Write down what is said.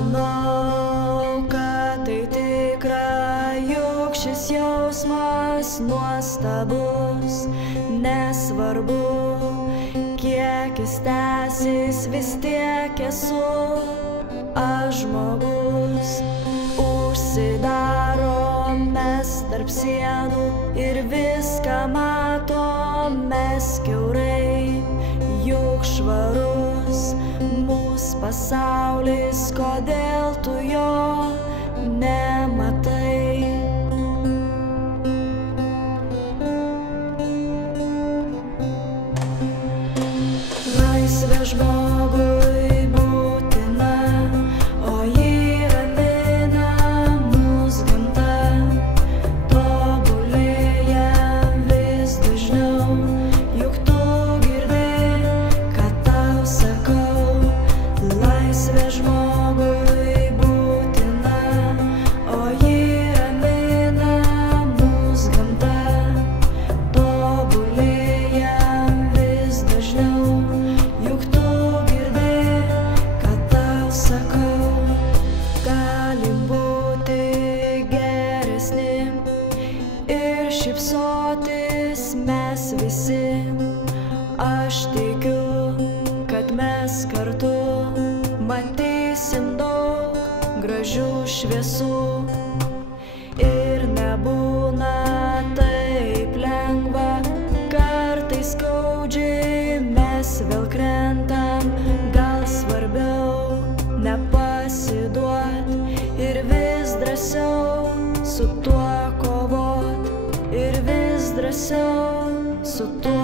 Manau, kad tai tikra, juk šis jausmas nuostabus, nesvarbu, kiek jis tęsis, vis tiek esu aš žmogus. Užsidarom mes tarp sienų ir viską matom mes kiaurai, juk švarus mūsų pasaulis, kodėl tu jo nematai. Laisvė žmogui būtina, o jį ramina mūsų gamta. Tobulėja vis dažniau, juk tu girdi, kad tau sakau. Laisvė žmogui būtina, o jį ramina mūsų gamta. Tobulėja vis dažniau, juk tu girdi, kad tau sakau. Galim būti geresni ir šypsotis mes visi. Aš tikiu, kad mes kartu matysim daug gražių šviesų. Ir nebūna taip lengva, kartais skaudžiai mes vėl krentam. Gal svarbiau nepasiduot ir vis drąsiau su tuo kovot, ir vis drąsiau su tuo